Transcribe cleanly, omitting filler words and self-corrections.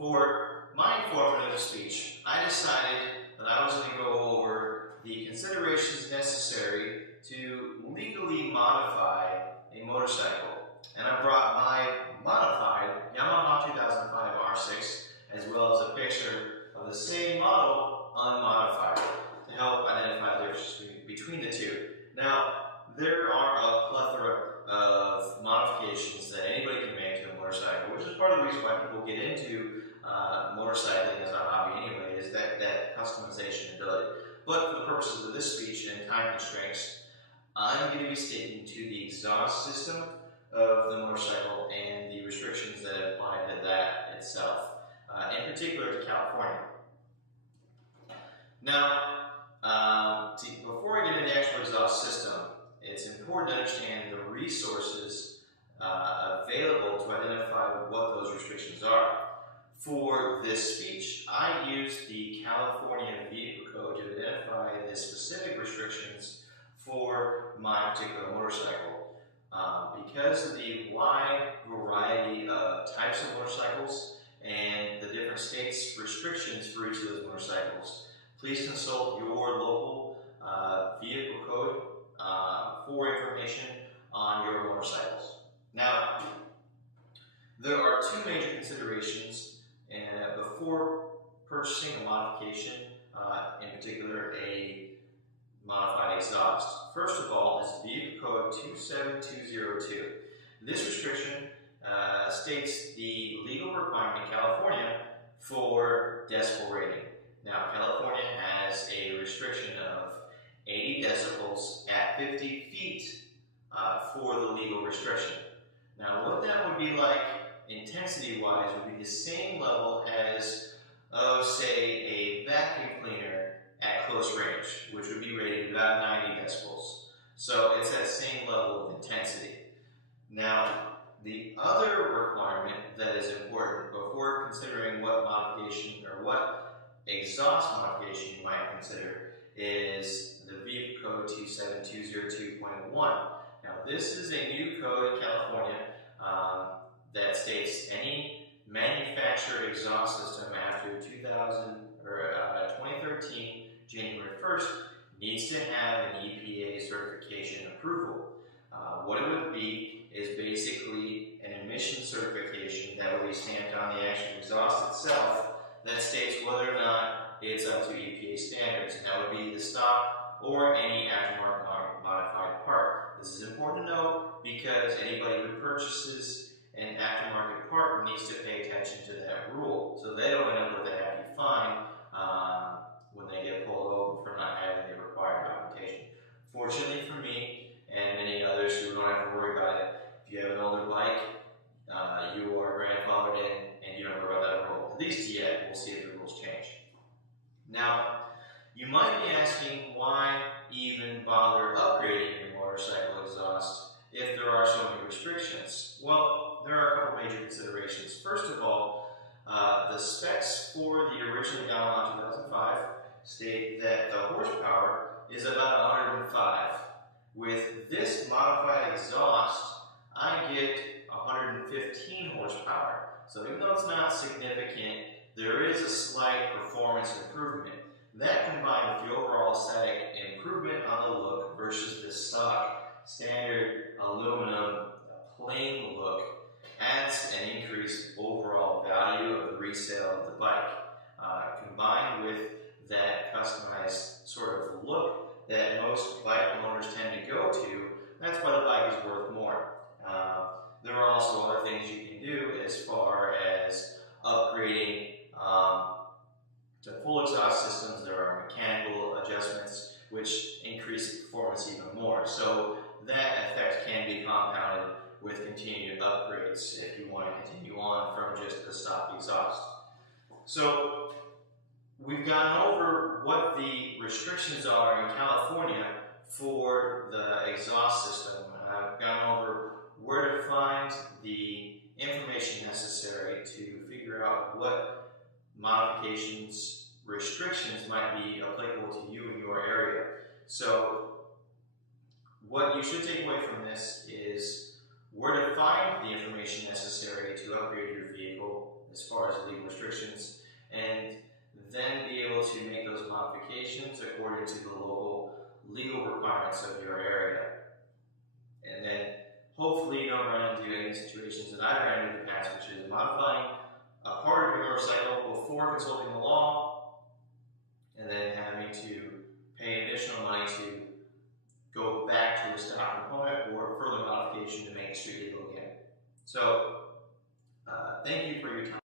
For my informative speech, I decided that I was going to go over the considerations necessary to legally modify a motorcycle. And I brought my modified Yamaha 2005 R6 as well as a picture of the same model unmodified to help identify the difference between the two. Now, there are a plethora of modifications that anybody can make to a motorcycle, which is part of the reason why people get into motorcycling as a hobby anyway, is that customization ability. But for the purposes of this speech and time constraints, I'm going to be sticking to the exhaust system of the motorcycle and the restrictions that apply to that itself, in particular to California. Now, before I get into the actual exhaust system, it's important to understand the resources available to identify what those restrictions are. For this speech, I used the California Vehicle Code to identify the specific restrictions for my particular motorcycle. Because of the wide variety of types of motorcycles and the different states' restrictions for each of those motorcycles, please consult your local vehicle code for information on your motorcycles. Now, there are two major considerations before purchasing a modification, in particular a modified exhaust. First of all is Vehicle Code 27202. This restriction states the legal requirement in California for decibel rating. Now, California has a restriction of 80 decibels at 50 feet for the legal restriction. Now, what that would be like intensity-wise would be the same level as, say, a vacuum cleaner at close range, which would be rated about 90 decibels. So it's that same level of intensity. Now, the other requirement that is important before considering what modification or what exhaust modification you might consider is the Vehicle Code 27202.1. Now, this is a new code in California that states any manufactured exhaust system after 2013 January 1st needs to have an EPA certification approval. What it would be is basically an emission certification that would be stamped on the actual exhaust itself that states whether or not it's up to EPA standards, and that would be the stock or any aftermarket modified part. This is important to note because anybody who purchases an aftermarket part needs to pay attention to that rule, so they don't end up with a hefty fine when they get pulled over for not having the required documentation. Fortunately for me and many others who don't have to worry about it, if you have an older bike, you are grandfathered in and you don't worry about that rule. At least yet. We'll see if the rules change. Now, you might be asking why even bother upgrading your motorcycle exhaust if there are so many restrictions. Well, there are a couple major considerations. First of all, the specs for the original Yamaha 2005 state that the horsepower is about 105. With this modified exhaust, I get 115 horsepower. So even though it's not significant, there is a slight performance improvement. That combined with the overall aesthetic improvement on the look versus the stock standard aluminum plain look adds an increased overall value of the resale of the bike. Combined with that customized sort of look that most bike owners tend to go to, that's why the bike is worth more. There are also other things you can do as far as upgrading to full exhaust systems. There are mechanical adjustments which increase the performance even more. So that effect can be compounded with continued upgrades if you want to continue on from just the stock exhaust. So we've gone over what the restrictions are in California for the exhaust system. I've gone over where to find the information necessary to figure out what modifications, restrictions might be applicable to you in your area. So what you should take away from this is where to find the information necessary to upgrade your vehicle, as far as legal restrictions, and then be able to make those modifications according to the local legal requirements of your area. And then hopefully you don't run into any situations that I ran into in the past, which is modifying a part of your motorcycle before consulting the law, and then having to pay additional money to go back to the stock component or further modification to make it street legal again. So, thank you for your time.